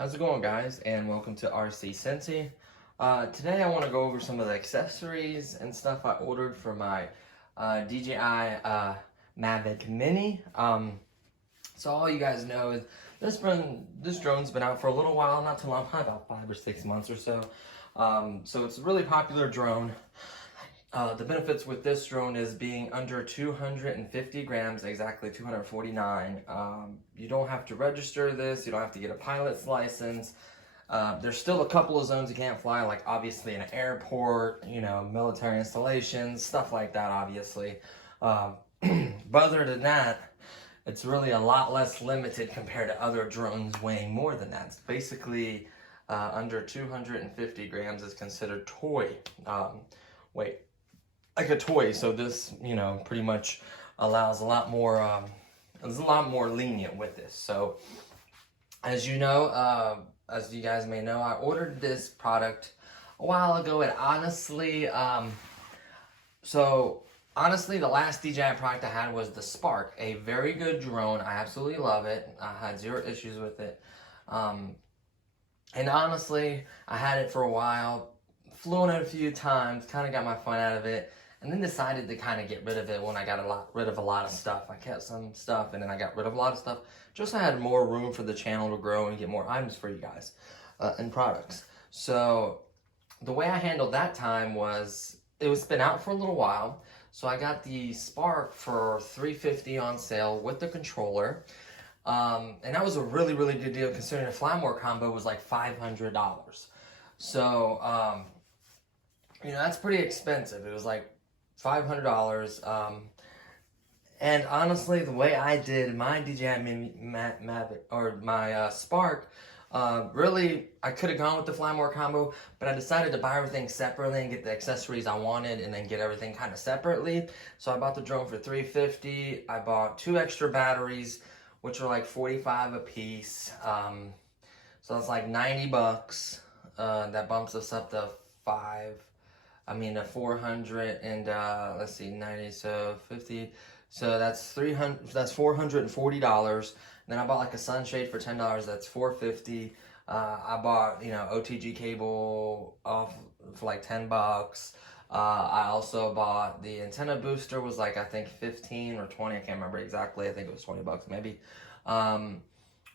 How's it going, guys, and welcome to RC Cincy. Today I want to go over some of the accessories and stuff I ordered for my DJI Mavic Mini. So all you guys know is this drone's been out for a little while, not too long, probably about 5 or 6 months or so. So it's a really popular drone. The benefits with this drone is being under 250 grams, exactly 249. You don't have to register this, you don't have to get a pilot's license. There's still a couple of zones you can't fly, like obviously an airport, you know, military installations, stuff like that, obviously. But other than that, it's really a lot less limited compared to other drones weighing more than that. It's basically under 250 grams is considered toy weight. Like a toy, so this, you know, pretty much allows a lot more, it's a lot more lenient with this. So, as you know, as you guys may know, I ordered this product a while ago, and honestly, the last DJI product I had was the Spark, a very good drone. I absolutely love it. I had zero issues with it. And honestly, I had it for a while, flew in it a few times, kind of got my fun out of it. And then decided to kind of get rid of it when I got rid of a lot of stuff. I kept some stuff and then I got rid of a lot of stuff. Just so I had more room for the channel to grow and get more items for you guys and products. So the way I handled that time was, it was been out for a little while. So I got the Spark for $350 on sale with the controller. And that was a really, really good deal considering the Fly More combo was like $500. So, you know, that's pretty expensive. It was like $500, and honestly, the way I did my DJI Mavic, or my Spark, really, I could have gone with the Fly More combo, but I decided to buy everything separately and get the accessories I wanted, and then get everything kind of separately. So I bought the drone for $350. I bought 2 extra batteries, which were like $45 a piece. So that's like $90. That bumps us up to 400 and let's see, 90, so 50, so that's $440. Then I bought like a sunshade for $10. That's $450. I bought, you know, OTG cable off for like $10. I also bought the antenna booster, was like I think 15 or 20. I can't remember exactly. I think it was $20 maybe.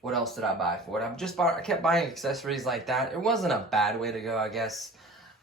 What else did I buy for it? I kept buying accessories like that. It wasn't a bad way to go, I guess.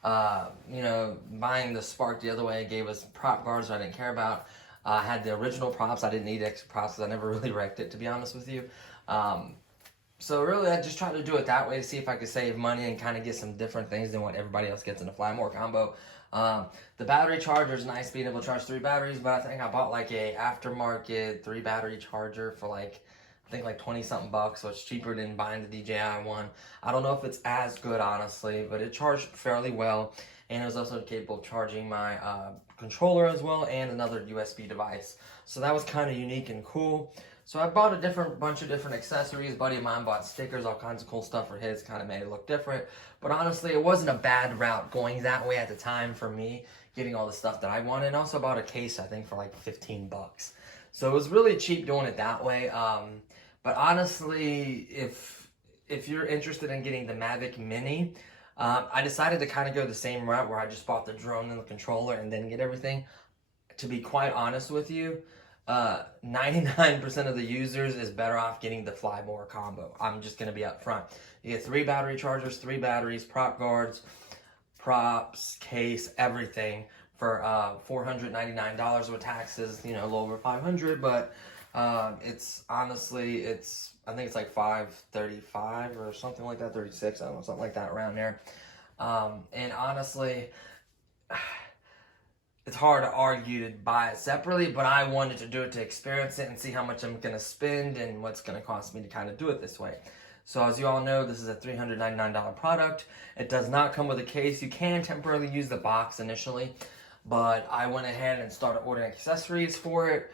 You know, buying the Spark the other way gave us prop guards I didn't care about. I had the original props. I didn't need extra props because I never really wrecked it, to be honest with you. So really, I just tried to do it that way to see if I could save money and kind of get some different things than what everybody else gets in the Fly More combo. The battery charger is nice, being able to charge 3 batteries, but I think I bought like a aftermarket 3 battery charger for like, I think like 20-something bucks, so it's cheaper than buying the DJI one. I don't know if it's as good, honestly, but it charged fairly well, and it was also capable of charging my controller as well, and another USB device. So that was kind of unique and cool. So I bought a bunch of different accessories. A buddy of mine bought stickers, all kinds of cool stuff for his, kind of made it look different. But honestly, it wasn't a bad route going that way at the time for me, getting all the stuff that I wanted. And also bought a case, I think, for like 15 bucks. So it was really cheap doing it that way. But honestly, if you're interested in getting the Mavic Mini, I decided to kind of go the same route where I just bought the drone and the controller and then get everything. To be quite honest with you, 99% of the users is better off getting the Fly More combo. I'm just going to be up front. You get 3 battery chargers, 3 batteries, prop guards, props, case, everything for $499 with taxes, you know, a little over $500, but it's honestly, I think it's like $535 or something like that, 36, I don't know, something like that around there. And honestly, it's hard to argue to buy it separately, but I wanted to do it to experience it and see how much I'm going to spend and what's going to cost me to kind of do it this way. So as you all know, this is a $399 product. It does not come with a case. You can temporarily use the box initially, but I went ahead and started ordering accessories for it.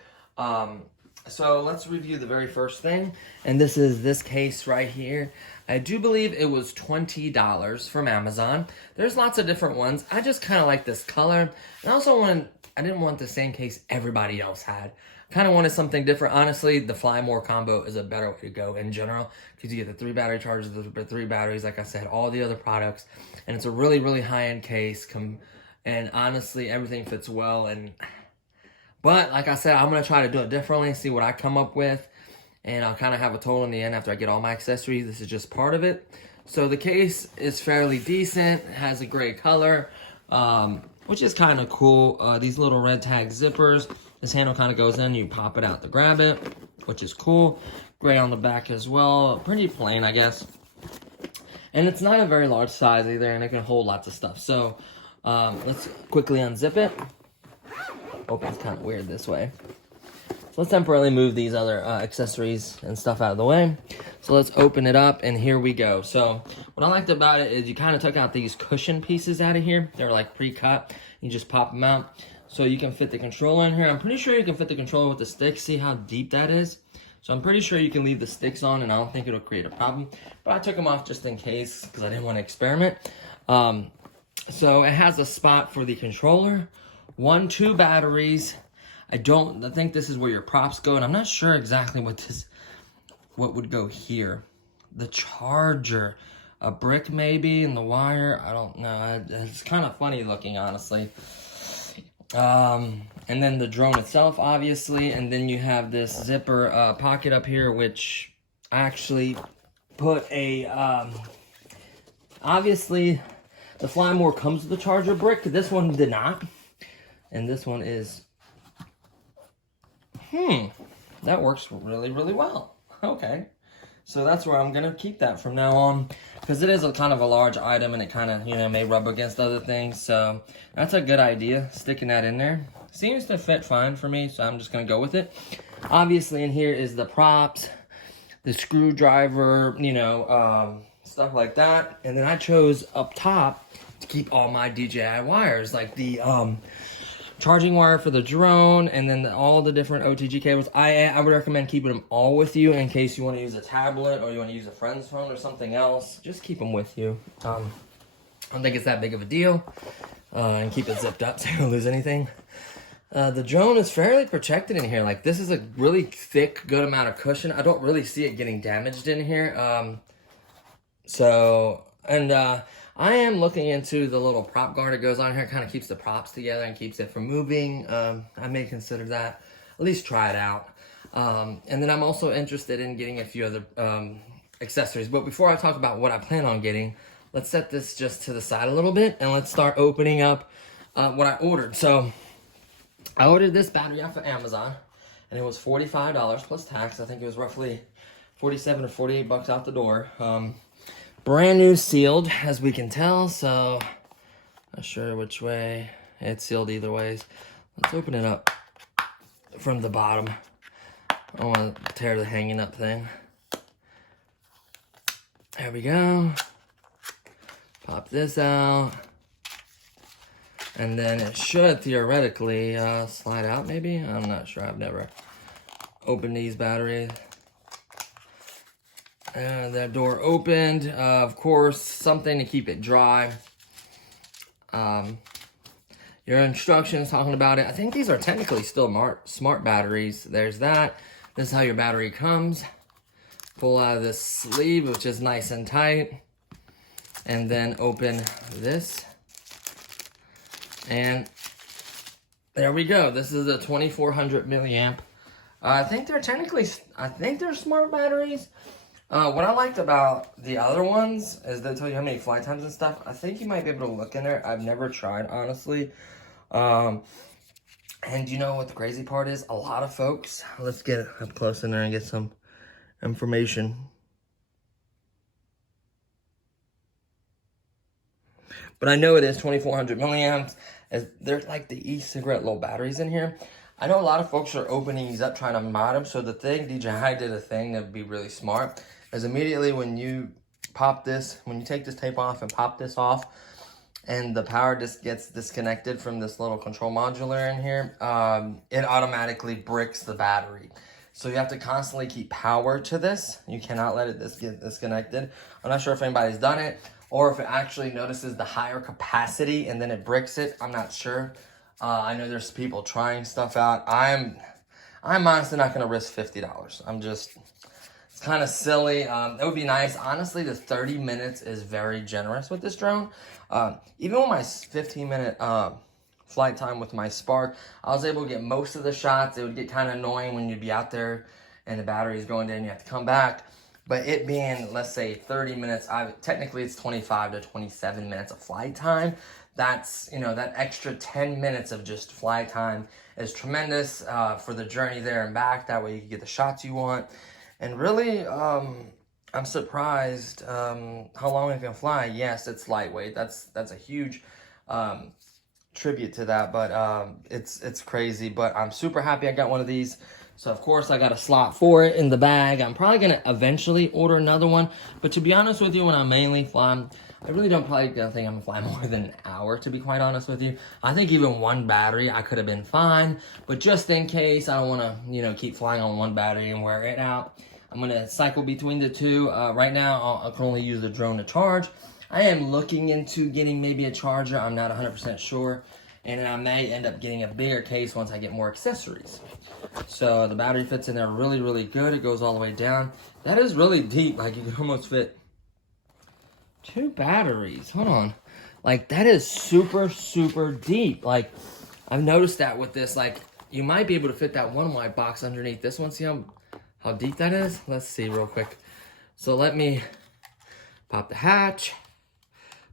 So let's review the very first thing, and this is this case right here. I do believe it was $20 from Amazon. There's lots of different ones. I just kind of like this color, and I didn't want the same case everybody else had. Kind of wanted something different. Honestly, the Fly More combo is a better way to go in general, because you get the 3 battery chargers, the 3 batteries, like I said, all the other products, and it's a really, really high-end case. And honestly, everything fits well. But like I said, I'm going to try to do it differently, see what I come up with, and I'll kind of have a total in the end after I get all my accessories. This is just part of it. So the case is fairly decent. It has a gray color, which is kind of cool. These little red tag zippers. This handle kind of goes in. You pop it out to grab it, which is cool. Gray on the back as well. Pretty plain, I guess. And it's not a very large size either, and it can hold lots of stuff. So let's quickly unzip it. Opens kind of weird this way. So let's temporarily move these other accessories and stuff out of the way. So let's open it up, and here we go. So what I liked about it is you kind of took out these cushion pieces out of here. They're like pre-cut. You just pop them out. So you can fit the controller in here. I'm pretty sure you can fit the controller with the sticks. See how deep that is? So I'm pretty sure you can leave the sticks on, and I don't think it'll create a problem. But I took them off just in case, because I didn't want to experiment. So it has a spot for the controller. 2 batteries. I think this is where your props go, and I'm not sure exactly what would go here. The charger, a brick maybe, and the wire, I don't know. It's kind of funny looking, honestly. And then the drone itself, obviously, and then you have this zipper pocket up here, which I actually put a, obviously, the Fly More comes with the charger brick. This one did not. And this one is, that works really, really well. Okay. So that's where I'm going to keep that from now on, because it is a kind of a large item, and it kind of, may rub against other things. So that's a good idea, sticking that in there. Seems to fit fine for me, so I'm just going to go with it. Obviously, in here is the props, the screwdriver, stuff like that. And then I chose up top to keep all my DJI wires, like the charging wire for the drone, and then all the different OTG cables. I would recommend keeping them all with you in case you want to use a tablet or you want to use a friend's phone or something else. Just keep them with you. I don't think it's that big of a deal. And keep it zipped up so you don't lose anything. The drone is fairly protected in here. Like, this is a really thick, good amount of cushion. I don't really see it getting damaged in here. I am looking into the little prop guard that goes on here. It kind of keeps the props together and keeps it from moving. I may consider that. At least try it out. And then I'm also interested in getting a few other accessories. But before I talk about what I plan on getting, let's set this just to the side a little bit, and let's start opening up what I ordered. So I ordered this battery off of Amazon, and it was $45 plus tax. I think it was roughly 47 or 48 bucks out the door. Brand new, sealed, as we can tell, so not sure which way. It's sealed either ways. Let's open it up from the bottom. I don't want to tear the hanging up thing. There we go. Pop this out. And then it should theoretically slide out, maybe? I'm not sure. I've never opened these batteries. And that door opened. Of course, something to keep it dry. Your instructions talking about it. I think these are technically still smart batteries. There's that. This is how your battery comes. Pull out of this sleeve, which is nice and tight. And then open this. And there we go. This is a 2400 milliamp. I think they're smart batteries. What I liked about the other ones is they tell you how many flight times and stuff. I think you might be able to look in there. I've never tried, honestly. And you know what the crazy part is? A lot of folks, let's get up close in there and get some information. but I know it is 2400 milliamps. They're like the e-cigarette little batteries in here. I know a lot of folks are opening these up trying to mod them. So the thing, DJI did a thing that would be really smart, is immediately when you pop this, when you take this tape off and pop this off, and the power just gets disconnected from this little control module in here, it automatically bricks the battery. So you have to constantly keep power to this. You cannot let it get disconnected. I'm not sure if anybody's done it, or if it actually notices the higher capacity and then it bricks it. I'm not sure. I know there's people trying stuff out. I'm honestly not gonna risk $50. It's kind of silly. It would be nice. Honestly, the 30 minutes is very generous with this drone. Even with my 15-minute flight time with my Spark, I was able to get most of the shots. It would get kind of annoying when you'd be out there and the battery is going down, you have to come back. But it being, let's say, 30 minutes, technically it's 25 to 27 minutes of flight time. That's, you know, that extra 10 minutes of just flight time is tremendous for the journey there and back. That way you can get the shots you want. And really, I'm surprised how long it can fly. Yes, it's lightweight. That's a huge tribute to that, but it's crazy. But I'm super happy I got one of these. So of course I got a slot for it in the bag. I'm probably gonna eventually order another one. But to be honest with you, when I'm mainly flying, I really don't think I'm gonna fly more than an hour, to be quite honest with you. I think even one battery, I could have been fine. But just in case, I don't wanna, you know, keep flying on one battery and wear it out, I'm gonna cycle between the two. Right now, I can only use the drone to charge. I am looking into getting maybe a charger. I'm not 100% sure. And I may end up getting a bigger case once I get more accessories. So the battery fits in there really, really good. It goes all the way down. That is really deep. Like you can almost fit 2 batteries. Hold on. Like that is super, super deep. Like I've noticed that with this, like you might be able to fit that one wide box underneath this one. See how deep that is? Let's see real quick. So let me pop the hatch,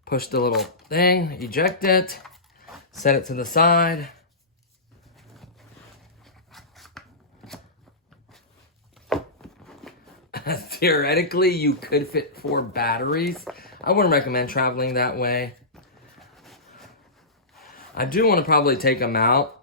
push the little thing, eject it, set it to the side. Theoretically, you could fit 4 batteries. I wouldn't recommend traveling that way. I do want to probably take them out.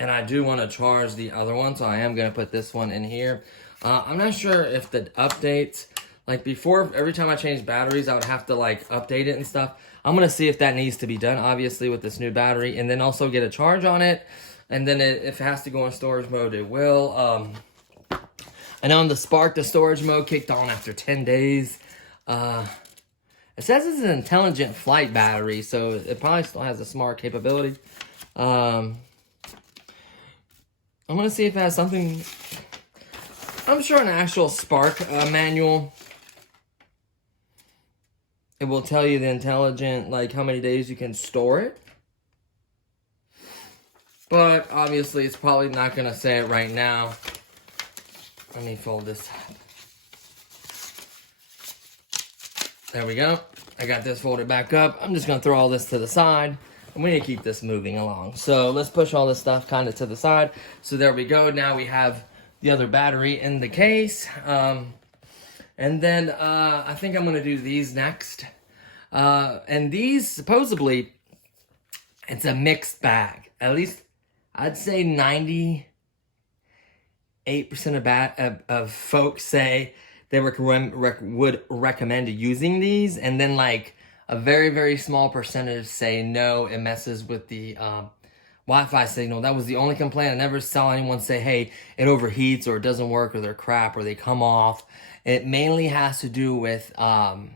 And I do want to charge the other one, so I am going to put this one in here. I'm not sure if the updates, like before, every time I change batteries, I would have to like update it and stuff. I'm going to see if that needs to be done, obviously, with this new battery, and then also get a charge on it. And then if it has to go in storage mode, it will. I know on the Spark, the storage mode kicked on after 10 days. It says it's an intelligent flight battery, so it probably still has a smart capability. I'm going to see if it has something. I'm sure an actual Spark manual, it will tell you the intelligent, like how many days you can store it. But obviously it's probably not going to say it right now. Let me fold this up. There we go. I got this folded back up. I'm just going to throw all this to the side. And we need to keep this moving along. So let's push all this stuff kind of to the side. So there we go. Now we have the other battery in the case. And then I think I'm going to do these next. And these, supposedly, it's a mixed bag. At least, I'd say 98% of folks say they would recommend using these. And then, like, a very, very small percentage say no, it messes with the Wi-Fi signal. That was the only complaint. I never saw anyone say, hey, it overheats or it doesn't work or they're crap or they come off. It mainly has to do with the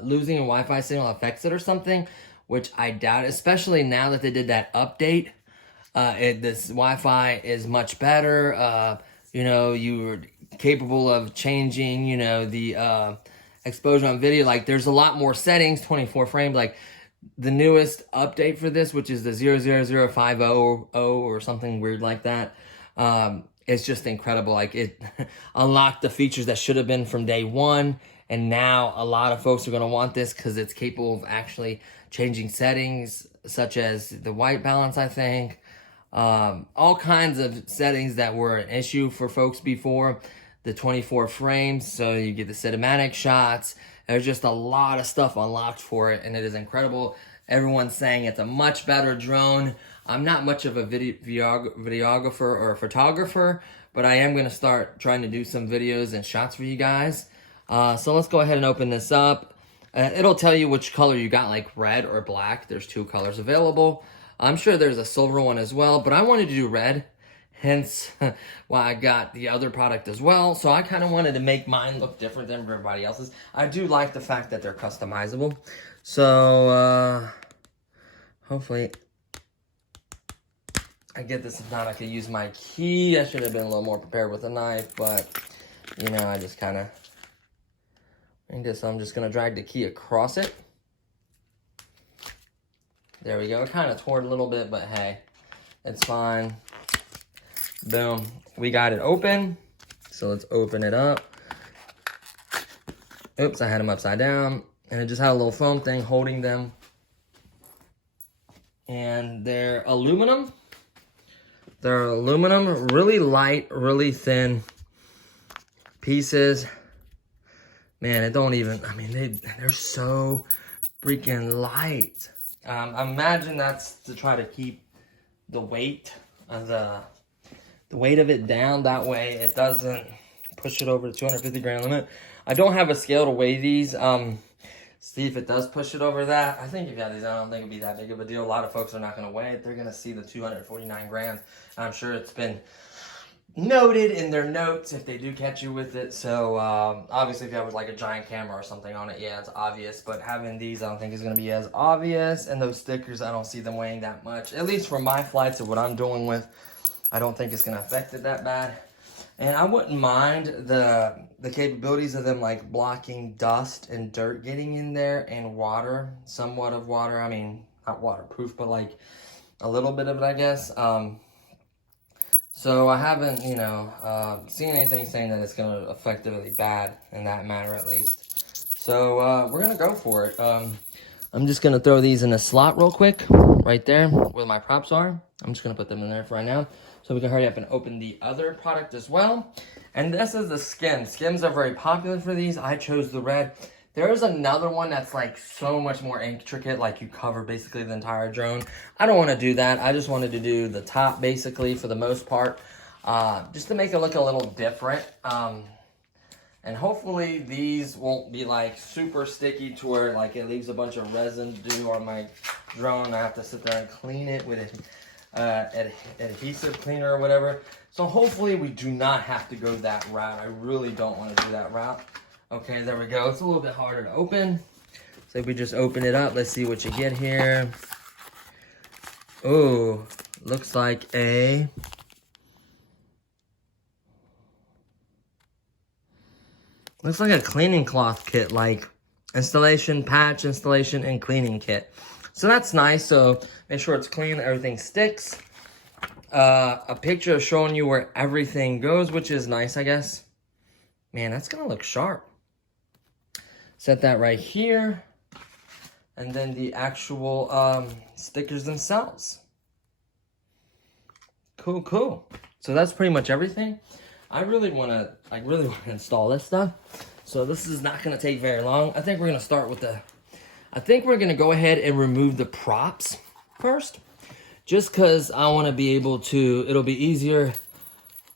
losing a Wi-Fi signal affects it or something, which I doubt, especially now that they did that update. This Wi-Fi is much better. You know, you were capable of changing, you know, the exposure on video. Like there's a lot more settings, 24 frames. Like the newest update for this, which is the 00050 or something weird like that, it's just incredible. Like it unlocked the features that should have been from day one, and now a lot of folks are going to want this because it's capable of actually changing settings such as the white balance, I think. All kinds of settings that were an issue for folks before. The 24 frames, so you get the cinematic shots. There's just a lot of stuff unlocked for it, and it is incredible. Everyone's saying it's a much better drone. I'm not much of a videographer or a photographer, but I am going to start trying to do some videos and shots for you guys. So let's go ahead and open this up. It'll tell you which color you got, like red or black. There's 2 colors available. I'm sure there's a silver one as well, but I wanted to do red. Hence why I got the other product as well. So I kind of wanted to make mine look different than everybody else's. I do like the fact that they're customizable. So hopefully I get this. If not, I could use my key. I should have been a little more prepared with a knife, but you know, I just kind of, I'm just going to drag the key across it. There we go. It kind of tore it a little bit, but hey, it's fine. Boom. We got it open. So let's open it up. Oops, I had them upside down. And it just had a little foam thing holding them. And they're aluminum. They're aluminum, really light, really thin pieces. Man, it don't even, I mean, they're so freaking light. I imagine that's to try to keep the weight of the weight of it down. That way it doesn't push it over the 250 gram limit. I don't have a scale to weigh these. See if it does push it over that. I think if you have these, I don't think it'd be that big of a deal. A lot of folks are not going to weigh it. They're going to see the 249 grams. I'm sure it's been noted in their notes if they do catch you with it. So obviously if you have like a giant camera or something on it, yeah, it's obvious. But having these, I don't think is going to be as obvious. And those stickers, I don't see them weighing that much. At least for my flights of what I'm doing with, I don't think it's going to affect it that bad. And I wouldn't mind the capabilities of them like blocking dust and dirt getting in there and water, somewhat of water. I mean, not waterproof, but like a little bit of it, I guess. So I haven't, you know, seen anything saying that it's going to affect it really bad in that manner, at least. So we're going to go for it. I'm just going to throw these in a slot real quick, right there where my props are. I'm just going to put them in there for right now, so we can hurry up and open the other product as well. And this is the skim. Skims are very popular for these. I chose the red. There is another one that's like so much more intricate, like you cover basically the entire drone. I don't want to do that. I just wanted to do the top basically for the most part, just to make it look a little different. And hopefully these won't be like super sticky to where like it leaves a bunch of residue on my drone. I have to sit there and clean it with adhesive cleaner or whatever. So hopefully we do not have to go that route. I really don't want to do that route. Okay, there we go. It's a little bit harder to open. So if we just open it up, let's see what you get here. Oh, looks like a cleaning cloth kit, like installation, patch, installation, and cleaning kit. So that's nice. So make sure it's clean, everything sticks. A picture showing you where everything goes, which is nice, I guess. Man, that's gonna look sharp. Set that right here. And then the actual stickers themselves. Cool, cool. So that's pretty much everything. I really want to install this stuff. So this is not going to take very long. I think we're going to start with we're going to go ahead and remove the props first. Just because I want to be able to, it'll be easier.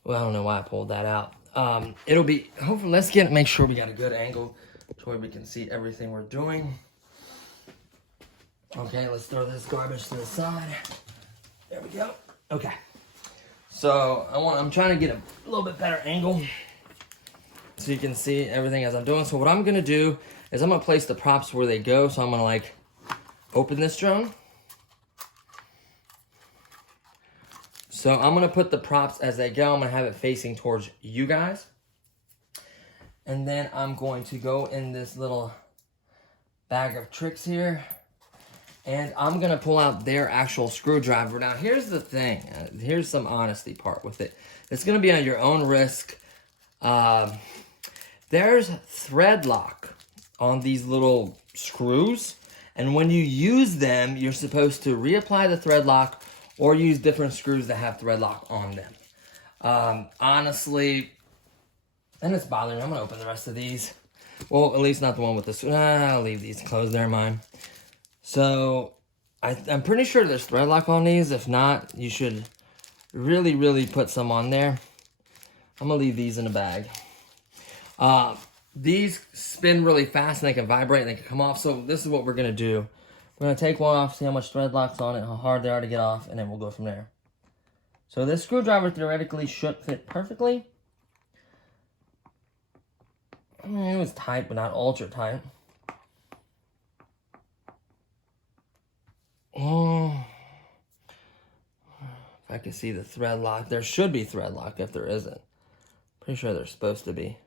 Well, I don't know why I pulled that out. It'll be, hopefully, make sure we got a good angle to where we can see everything we're doing. Okay, let's throw this garbage to the side. There we go. Okay. So I'm trying to get a little bit better angle so you can see everything as I'm doing. So what I'm gonna do is I'm gonna place the props where they go. So I'm gonna like open this drone. So I'm gonna put the props as they go. I'm gonna have it facing towards you guys. And then I'm going to go in this little bag of tricks here. And I'm going to pull out their actual screwdriver. Now, here's the thing. Here's some honesty part with it. It's going to be on your own risk. There's thread lock on these little screws. And when you use them, you're supposed to reapply the thread lock or use different screws that have thread lock on them. Honestly, and it's bothering me. I'm going to open the rest of these. Well, at least not the one with this. I'll leave these closed. They're mine. So I'm pretty sure there's thread lock on these. If not, you should really, really put some on there. I'm gonna leave these in the bag. These spin really fast and they can vibrate and they can come off. So this is what we're gonna do. We're gonna take one off, see how much thread lock's on it, how hard they are to get off, and then we'll go from there. So this screwdriver theoretically should fit perfectly. I mean, it was tight, but not ultra tight. Oh, if I can see the thread lock, there should be thread lock if there isn't. Pretty sure there's supposed to be.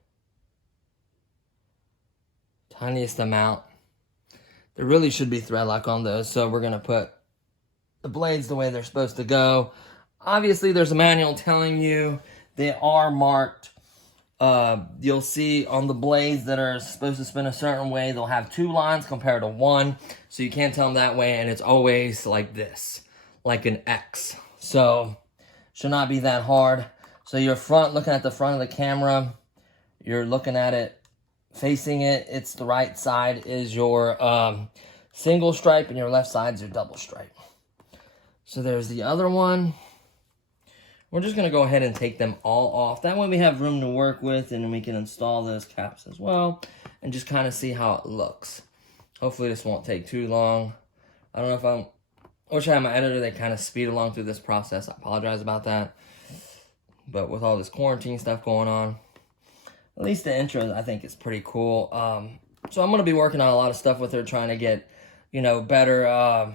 Tiniest amount. There really should be thread lock on those, so we're gonna put the blades the way they're supposed to go. Obviously, there's a manual telling you they are marked. You'll see on the blades that are supposed to spin a certain way, they'll have 2 lines compared to 1, so you can't tell them that way, and it's always like this, like an X. So, should not be that hard. So your front, looking at the front of the camera, you're looking at it, facing it, it's the right side is your single stripe, and your left side is your double stripe. So there's the other one. We're just going to go ahead and take them all off. That way we have room to work with, and then we can install those caps as well and just kind of see how it looks. Hopefully this won't take too long. I don't know if I wish I had my editor that kind of speed along through this process. I apologize about that. But with all this quarantine stuff going on, at least the intro I think is pretty cool. So I'm going to be working on a lot of stuff with her, trying to get, you know, better...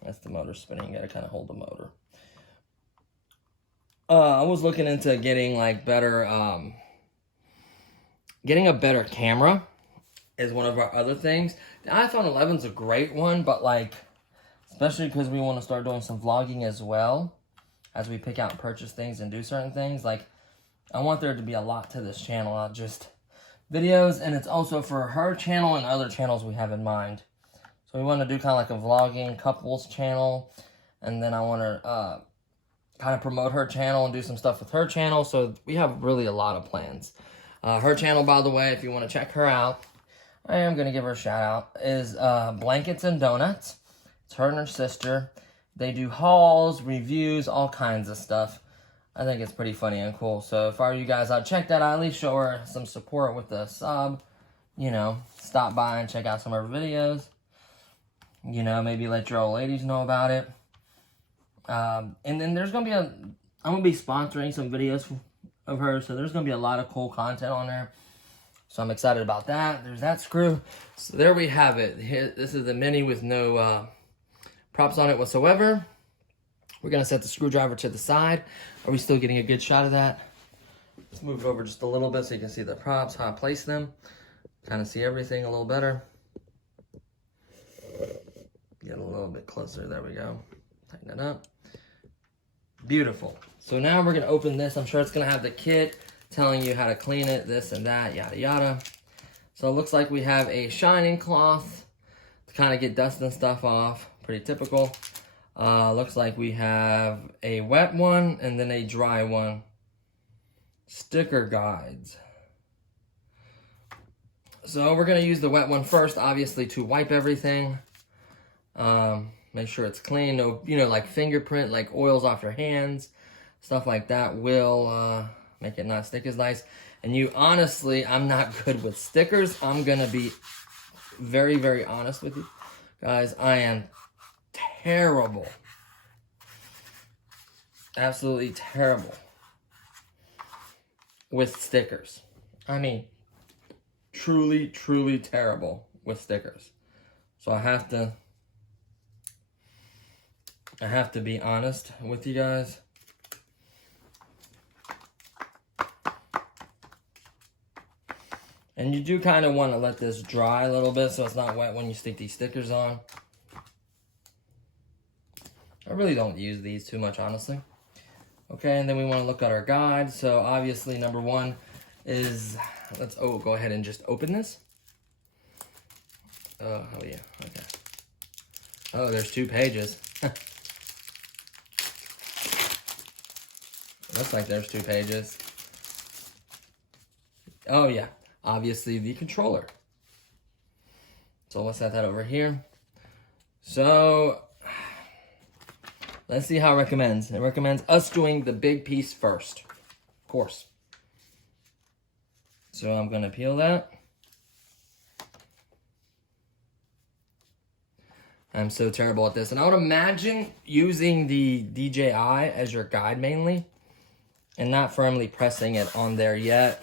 That's the motor spinning. You gotta kind of hold the motor. I was looking into getting like better, getting a better camera is one of our other things. The iPhone 11 is a great one, but like, especially because we want to start doing some vlogging as well, as we pick out and purchase things and do certain things. Like, I want there to be a lot to this channel, not just videos, and it's also for her channel and other channels we have in mind. So we want to do kind of like a vlogging couples channel, and then I want to kind of promote her channel and do some stuff with her channel. So we have really a lot of plans. Her channel, by the way, if you want to check her out, I am going to give her a shout out, is Blankets and Donuts. It's her and her sister. They do hauls, reviews, all kinds of stuff. I think it's pretty funny and cool. So if I were you guys, I'd check that out. At least show her some support with the sub. You know, stop by and check out some of her videos. You know, maybe let your old ladies know about it. And then there's going to be I'm going to be sponsoring some videos of her. So there's going to be a lot of cool content on there. So I'm excited about that. There's that screw. So there we have it. Here, this is the Mini with no props on it whatsoever. We're going to set the screwdriver to the side. Are we still getting a good shot of that? Let's move it over just a little bit so you can see the props, how I place them. Kind of see everything a little better. Get a little bit closer. There we go. Tighten it up. Beautiful. So now we're going to open this. I'm sure it's going to have the kit telling you how to clean it, this and that, yada yada. So it looks like we have a shining cloth to kind of get dust and stuff off. Pretty typical. Looks like we have a wet one and then a dry one. Sticker guides. So we're going to use the wet one first, obviously, to wipe everything. Make sure it's clean. No, you know, like fingerprint, like oils off your hands. Stuff like that will make it not stick as nice. And you, honestly, I'm not good with stickers. I'm going to be very, very honest with you. Guys, I am terrible. Absolutely terrible with stickers. I mean, truly, truly terrible with stickers. So I have to be honest with you guys. And you do kind of want to let this dry a little bit so it's not wet when you stick these stickers on. I really don't use these too much, honestly. Okay, and then we want to look at our guide. So obviously, number one is, let's go ahead and just open this. Oh, hell yeah, okay. Oh, there's 2 pages. Looks like there's 2 pages. Oh yeah, obviously the controller. So we'll set that over here. So let's see how it recommends. It recommends us doing the big piece first, of course. So I'm gonna peel that. I'm so terrible at this. And I would imagine using the DJI as your guide mainly and not firmly pressing it on there yet.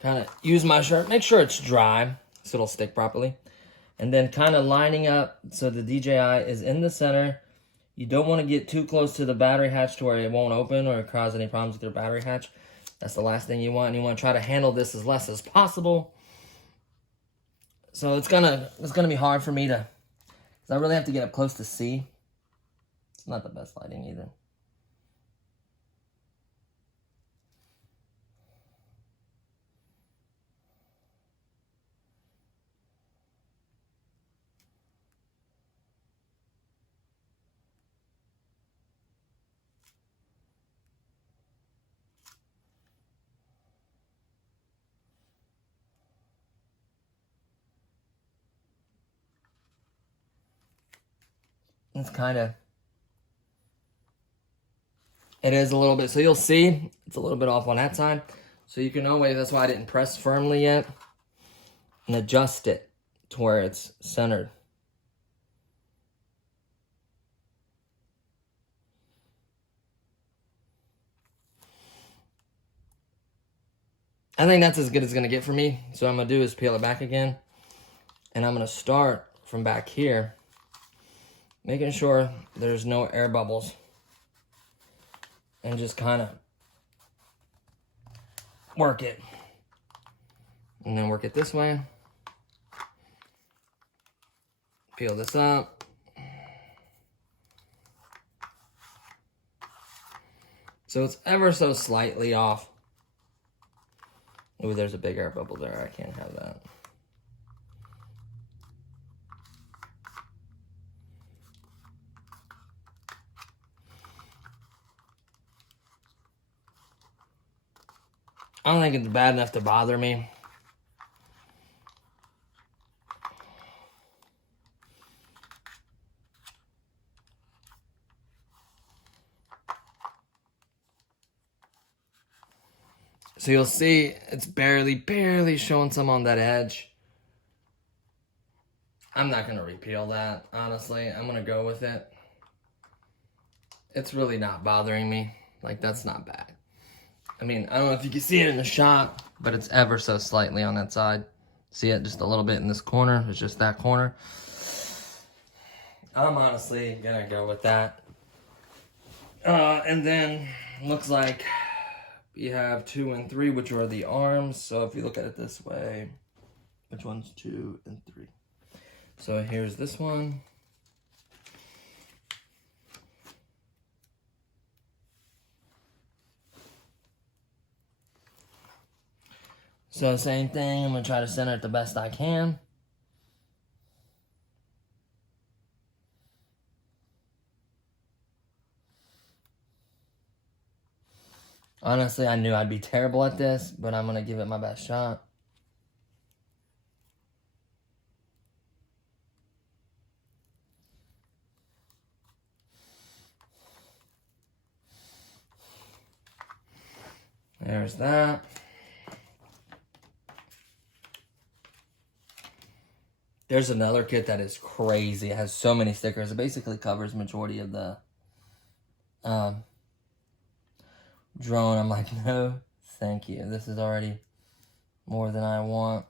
Kind of use my shirt, make sure it's dry so it'll stick properly. And then kind of lining up so the DJI is in the center. You don't want to get too close to the battery hatch to where it won't open or cause any problems with your battery hatch. That's the last thing you want. And you want to try to handle this as less as possible. So it's gonna be hard for me to, because I really have to get up close to see. It's not the best lighting either. It's kind of, it is a little bit, so you'll see it's a little bit off on that side. So you can always, that's why I didn't press firmly yet, and adjust it to where it's centered. I think that's as good as it's gonna get for me. So what I'm gonna do is peel it back again, and I'm gonna start from back here, making sure there's no air bubbles, and just kind of work it. And then work it this way. Peel this up. So it's ever so slightly off. Ooh, there's a big air bubble there. I can't have that. I don't think it's bad enough to bother me. So you'll see it's barely showing some on that edge. I'm not gonna repeal that, honestly. I'm gonna go with it. It's really not bothering me. Like, that's not bad. I mean, I don't know if you can see it in the shot, but it's ever so slightly on that side. See it just a little bit in this corner. It's just that corner. I'm honestly gonna go with that. And then looks like you have 2 and 3, which are the arms. So if you look at it this way, which one's 2 and 3? So here's this one. So same thing, I'm gonna try to center it the best I can. Honestly, I knew I'd be terrible at this, but I'm gonna give it my best shot. There's that. There's another kit that is crazy. It has so many stickers. It basically covers majority of the drone. I'm like, no, thank you. This is already more than I want.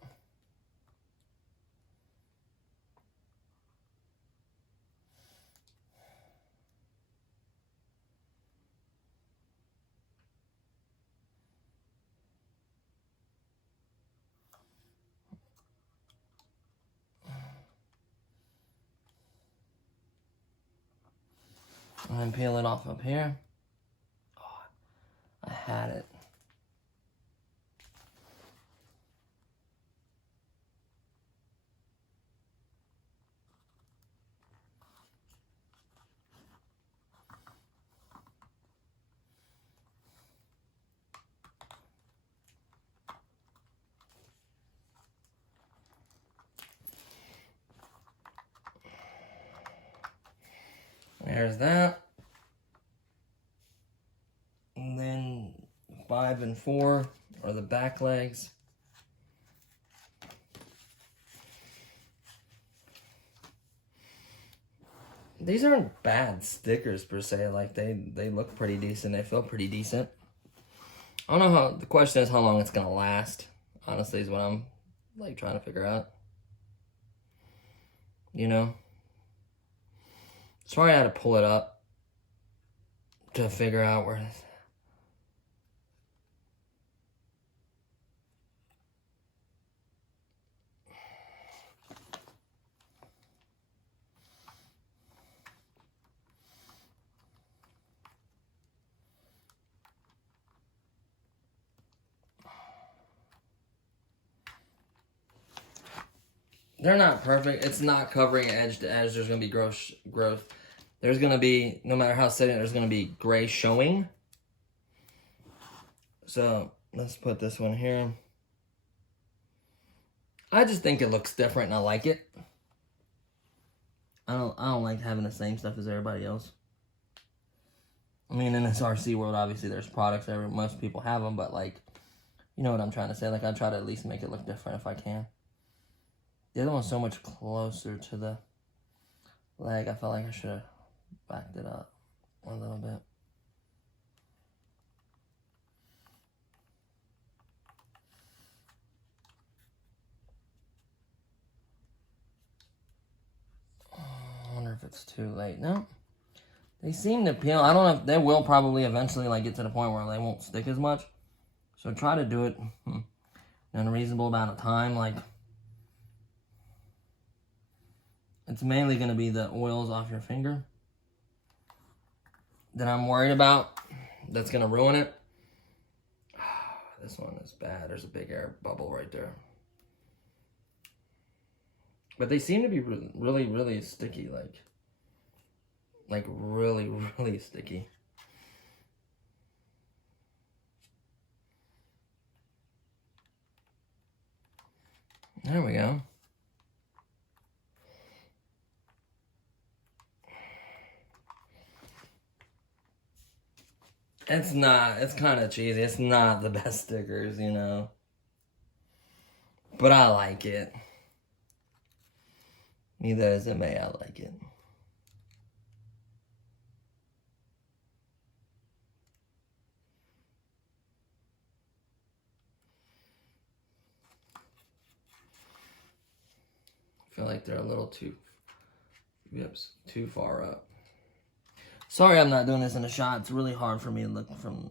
And then peel it off up here. Oh, I had it. there's that. And then 5 and 4 are the back legs. These aren't bad stickers per se. Like they look pretty decent. They feel pretty decent. I don't know how, the question is how long it's gonna last. Honestly, is what I'm like trying to figure out. You know? Sorry I had to pull it up to figure out where it is. They're not perfect. It's not covering edge to edge. There's going to be growth. There's going to be, no matter how sitting, there's going to be gray showing. So let's put this one here. I just think it looks different and I like it. I don't like having the same stuff as everybody else. I mean, in this RC world, obviously there's products there. Most people have them, but like, you know what I'm trying to say. Like, I try to at least make it look different if I can. The other one's so much closer to the leg. I felt like I should have backed it up a little bit. I wonder if it's too late. No. They seem to peel. I don't know if they will probably eventually like get to the point where they won't stick as much. So try to do it in a reasonable amount of time. Like, it's mainly going to be the oils off your finger that I'm worried about. That's going to ruin it. This one is bad. There's a big air bubble right there. But they seem to be really, really sticky. Like really, really sticky. There we go. It's not, it's kind of cheesy. It's not the best stickers, you know. But I like it. Neither as it may, I like it. I feel like they're a little too far up. Sorry I'm not doing this in a shot. It's really hard for me to look from...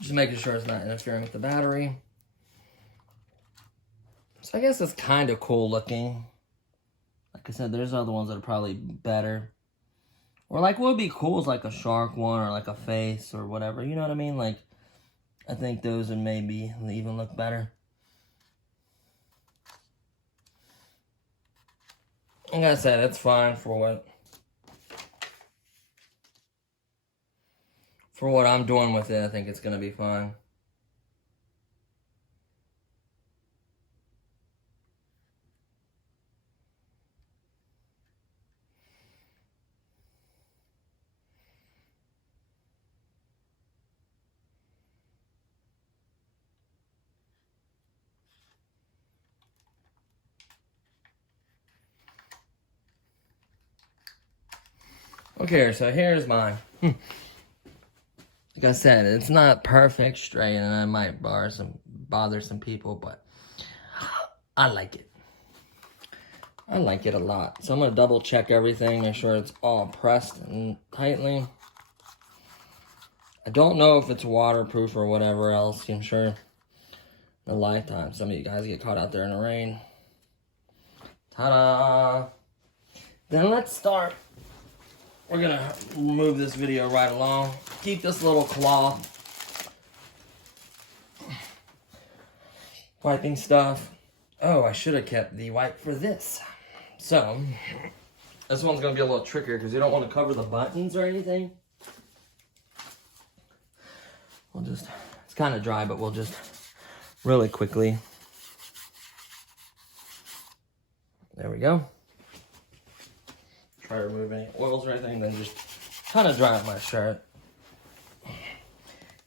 Just making sure it's not interfering with the battery. So I guess it's kind of cool looking. Like I said, there's other ones that are probably better. Or like what would be cool is like a shark one or like a face or whatever. You know what I mean? Like, I think those would maybe even look better. Like I said, it's fine for what I'm doing with it. I think it's going to be fine. Okay, so here's mine. Like I said, it's not perfect straight, and I might bother some people, but I like it. I like it a lot. So I'm going to double check everything, make sure it's all pressed and tightly. I don't know if it's waterproof or whatever else. I'm sure in a lifetime some of you guys get caught out there in the rain. Ta-da! Then let's start we're gonna move this video right along. Keep this little cloth wiping stuff. Oh, I should have kept the wipe for this. So, this one's gonna be a little trickier because you don't want to cover the buttons or anything. We'll just, it's kind of dry, but we'll just really quickly. There we go. Try to remove any oils or anything, then just kind of dry out my shirt.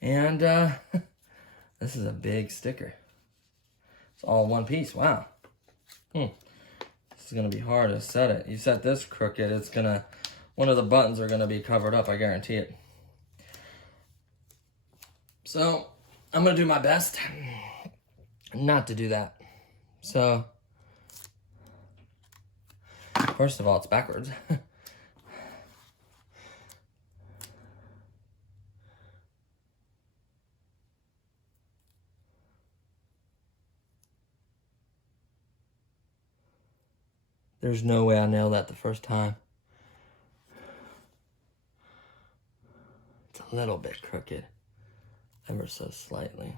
And this is a big sticker. It's all one piece. Wow. This is gonna be hard to set it. You set this crooked, it's gonna, one of the buttons are gonna be covered up, I guarantee it. So I'm gonna do my best not to do that. So first of all, it's backwards. There's no way I nailed that the first time. It's a little bit crooked, ever so slightly.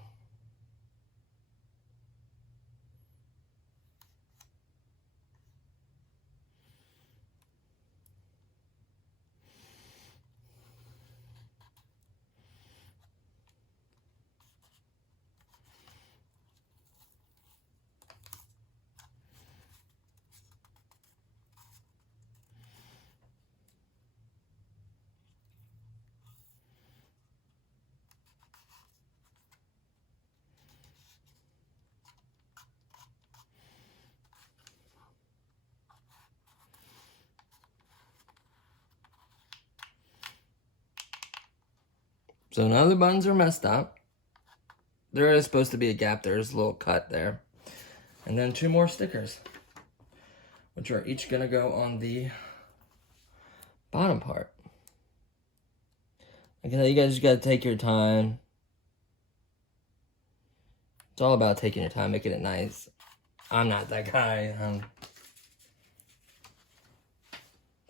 So none of the buttons are messed up. There is supposed to be a gap. There's a little cut there. And then 2 more stickers, which are each gonna go on the bottom part. Again, you guys just gotta take your time. It's all about taking your time, making it nice. I'm not that guy.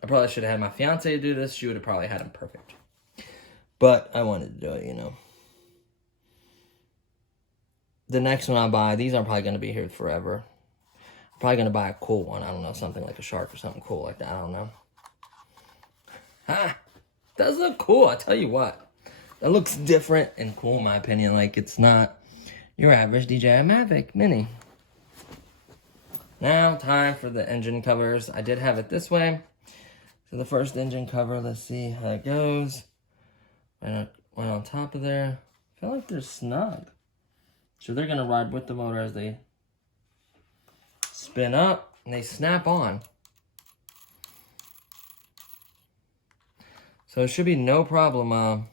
I probably should have had my fiance do this. She would have probably had him perfect. But I wanted to do it, you know. The next one I buy, these are probably going to be here forever. I'm probably going to buy a cool one. I don't know, something like a shark or something cool like that. I don't know. Ha! Does look cool, I tell you what. That looks different and cool in my opinion. Like, it's not your average DJI Mavic Mini. Now, time for the engine covers. I did have it this way. So the first engine cover, let's see how it goes. Right on top of there. I feel like they're snug. So they're gonna ride with the motor as they spin up and they snap on. So it should be no problem.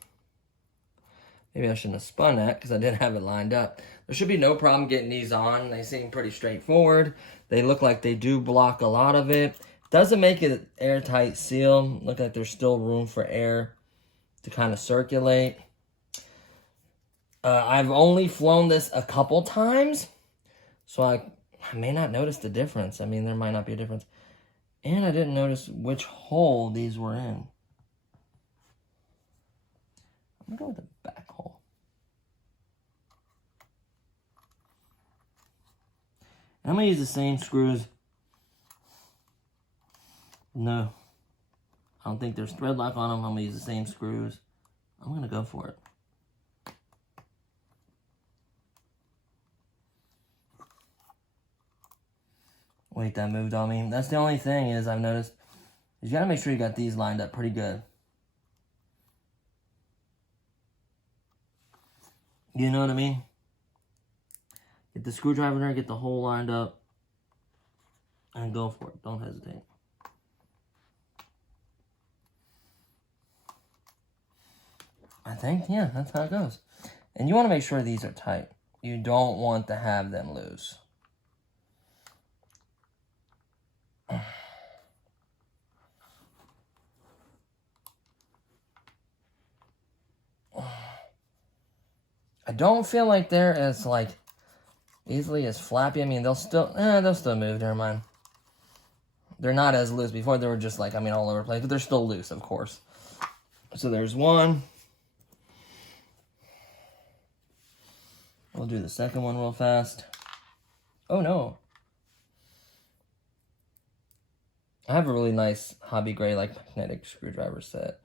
Maybe I shouldn't have spun that because I didn't have it lined up. There should be no problem getting these on. They seem pretty straightforward. They look like they do block a lot of it. Doesn't make it an airtight seal. Look like there's still room for air to kind of circulate. I've only flown this a couple times, so I may not notice the difference. I mean, there might not be a difference. And I didn't notice which hole these were in. I'm gonna go with the back hole. And I'm gonna use the same screws. No, I don't think there's thread lock on them. I'm gonna use the same screws. I'm gonna go for it. Wait, that moved on me. That's the only thing is I've noticed. You gotta make sure you got these lined up pretty good. You know what I mean? Get the screwdriver there, get the hole lined up, and go for it. Don't hesitate. I think, yeah, that's how it goes. And you want to make sure these are tight. You don't want to have them loose. I don't feel like they're as, like, easily as flappy. I mean, they'll still move. Never mind. They're not as loose. Before they were just like, I mean, all over the place, but they're still loose, of course. So there's one. We'll do the second one real fast. Oh no. I have a really nice hobby gray like magnetic screwdriver set.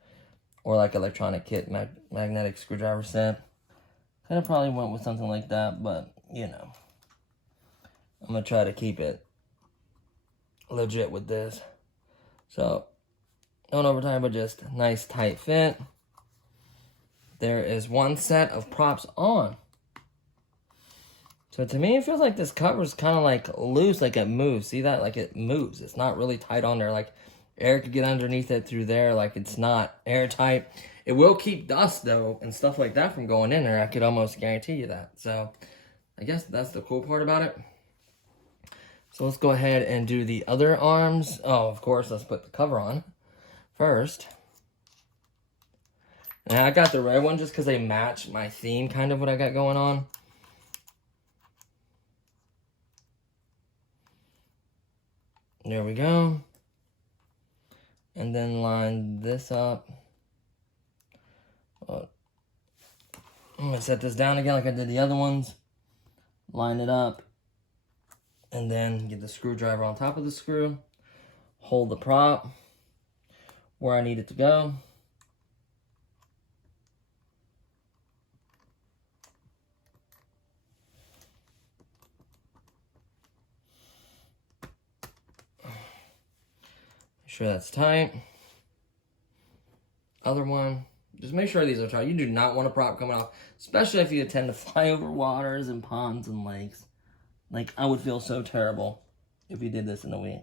Or like electronic kit magnetic screwdriver set. Kind of probably went with something like that, but you know. I'm going to try to keep it legit with this. So, don't overtime, but just nice tight fit. There is one set of props on. So to me, it feels like this cover is kind of like loose, like it moves. See that? Like it moves. It's not really tight on there. Like air could get underneath it through there. Like it's not airtight. It will keep dust though and stuff like that from going in there. I could almost guarantee you that. So I guess that's the cool part about it. So let's go ahead and do the other arms. Oh, of course, let's put the cover on first. And I got the red one just because they match my theme, kind of what I got going on. There we go. And then line this up. I'm going to set this down again like I did the other ones. Line it up. And then get the screwdriver on top of the screw. Hold the prop where I need it to go. Make sure that's tight. Other one. Just make sure these are tight. You do not want a prop coming off, especially if you tend to fly over waters and ponds and lakes. Like, I would feel so terrible if you did this in the week.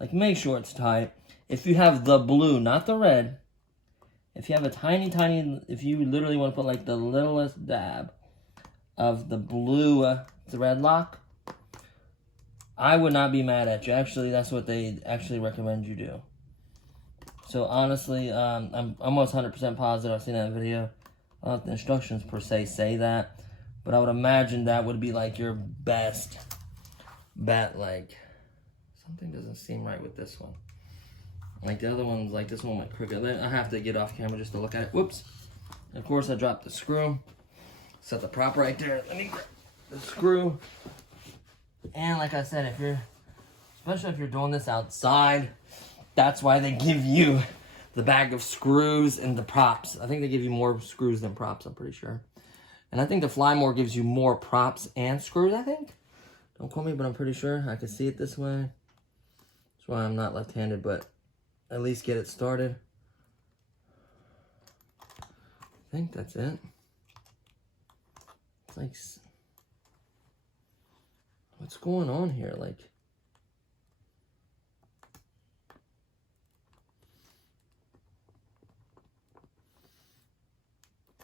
Like, make sure it's tight. If you have the blue, not the red. If you have a tiny, if you literally want to put, like, the littlest dab of the blue thread lock, I would not be mad at you. Actually, that's what they actually recommend you do. So, honestly, I'm almost 100% positive I've seen that video. I don't know if the instructions, per se, say that. But I would imagine that would be like your best bet. Like, something doesn't seem right with this one. Like the other one's like this one went crooked. I have to get off camera just to look at it. Whoops. And of course I dropped the screw. Set the prop right there. Let me grab the screw. And like I said, especially if you're doing this outside, that's why they give you the bag of screws and the props. I think they give you more screws than props, I'm pretty sure. And I think the Fly More gives you more props and screws, I think. Don't quote me, but I'm pretty sure. I can see it this way. That's why I'm not left-handed, but at least get it started. I think that's it. It's like, what's going on here? Like,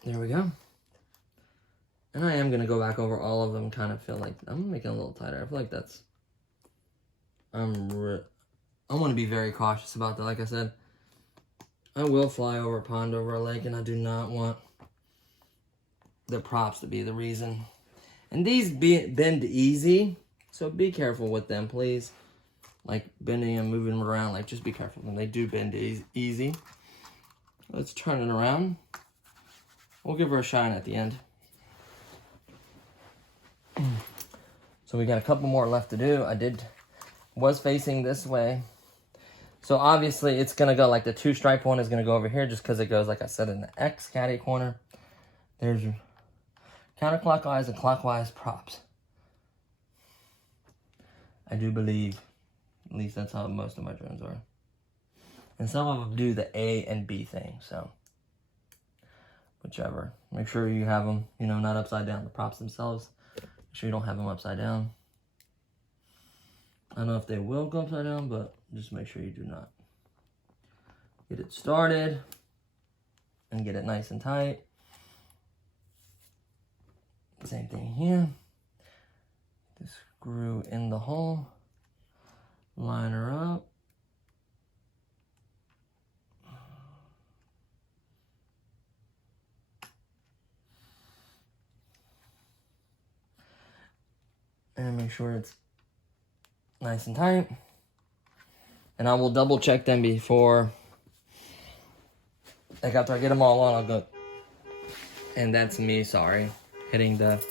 there we go. And I am going to go back over all of them, kind of feel like, I'm going to make it a little tighter. I feel like that's, I want to be very cautious about that. Like I said, I will fly over a pond, over a lake, and I do not want the props to be the reason. And these bend easy, so be careful with them, please. Like bending and moving them around, like just be careful when they do bend easy. Let's turn it around. We'll give her a shine at the end. So we got a couple more left to do. Was facing this way. So obviously it's going to go like the 2-stripe one is going to go over here just because it goes, like I said, in the X caddy corner. There's your counterclockwise and clockwise props. I do believe, at least that's how most of my drones are. And some of them do the A and B thing, so whichever. Make sure you have them, you know, not upside down, the props themselves. Make sure you don't have them upside down. I don't know if they will go upside down, but just make sure you do not. Get it started and get it nice and tight. Same thing here. The screw in the hole. Line her up. And make sure it's nice and tight. And I will double check them before, like after I get them all on, I'll go. And that's me, sorry, hitting the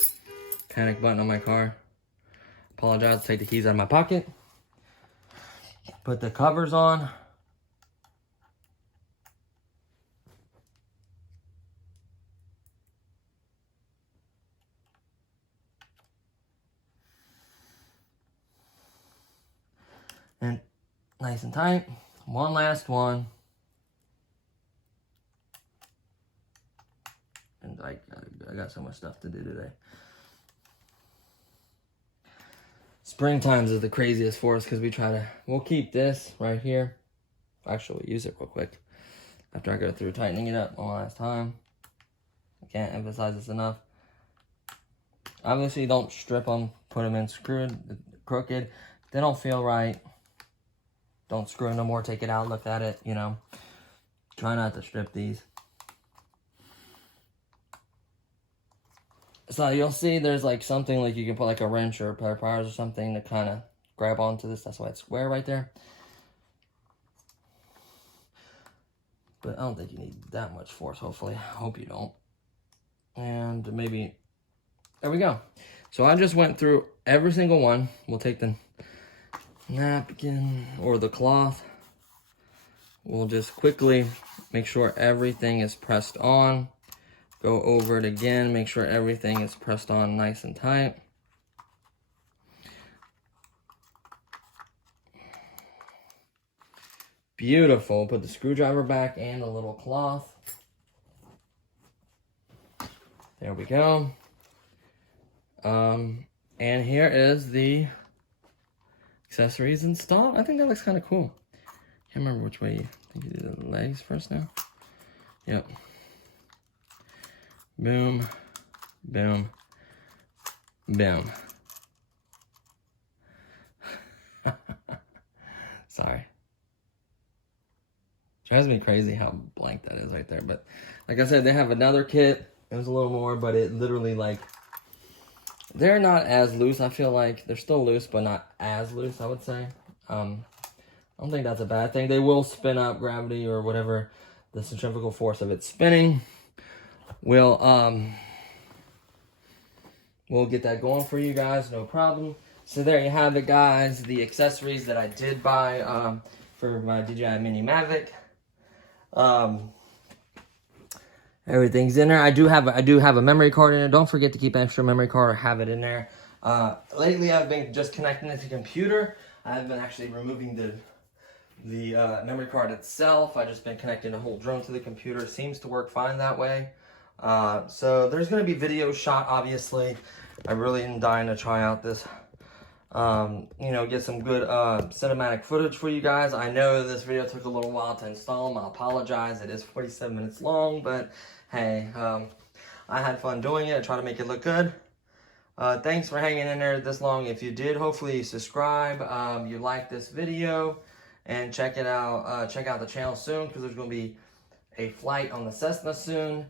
panic button on my car. Apologize, take the keys out of my pocket. Put the covers on. And nice and tight. One last one. And I got so much stuff to do today. Springtimes is the craziest for us because we'll keep this right here. Actually, we'll use it real quick after I go through tightening it up one last time. I can't emphasize this enough. Obviously, don't strip them, put them in screwed, crooked. They don't feel right. Don't screw no more, take it out, look at it, you know. Try not to strip these. So you'll see there's like something like you can put like a wrench or a pair of pliers or something to kind of grab onto this. That's why it's square right there. But I don't think you need that much force, hopefully. I hope you don't. And maybe, there we go. So I just went through every single one. We'll take the napkin or the cloth. We'll just quickly make sure everything is pressed on. Go over it again, make sure everything is pressed on nice and tight. Beautiful. Put the screwdriver back and the little cloth. There we go. And here is the accessories installed. I think that looks kind of cool. Can't remember which way. I think you did the legs first now. Yep. Boom, boom, boom. Sorry. Drives me crazy how blank that is right there. But like I said, they have another kit. It was a little more, but it literally like, they're not as loose. I feel like they're still loose, but not as loose, I would say. I don't think that's a bad thing. They will spin up gravity or whatever, the centrifugal force of it spinning. We'll get that going for you guys, no problem. So there you have it, guys. The accessories that I did buy for my DJI Mini Mavic. Everything's in there. I do have a memory card in it. Don't forget to keep an extra memory card or have it in there. Lately, I've been just connecting it to the computer. I've been actually removing the memory card itself. I've just been connecting the whole drone to the computer. It seems to work fine that way. So there's going to be video shot, obviously. I really am dying to try out this, you know, get some good cinematic footage for you guys. I know this video took a little while to install them. I apologize. It is 47 minutes long, but hey, I had fun doing it. I try to make it look good. Thanks for hanging in there this long. If you did, hopefully you subscribe, you like this video, and check it out. Check out the channel soon because there's going to be a flight on the Cessna soon.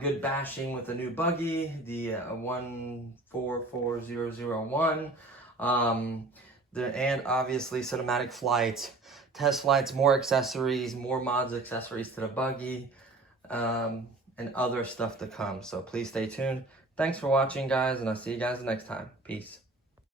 Good bashing with the new buggy, the 144001. And obviously cinematic flights, test flights, more accessories, more mods accessories to the buggy, and other stuff to come. So please stay tuned. Thanks for watching, guys, and I'll see you guys next time. Peace.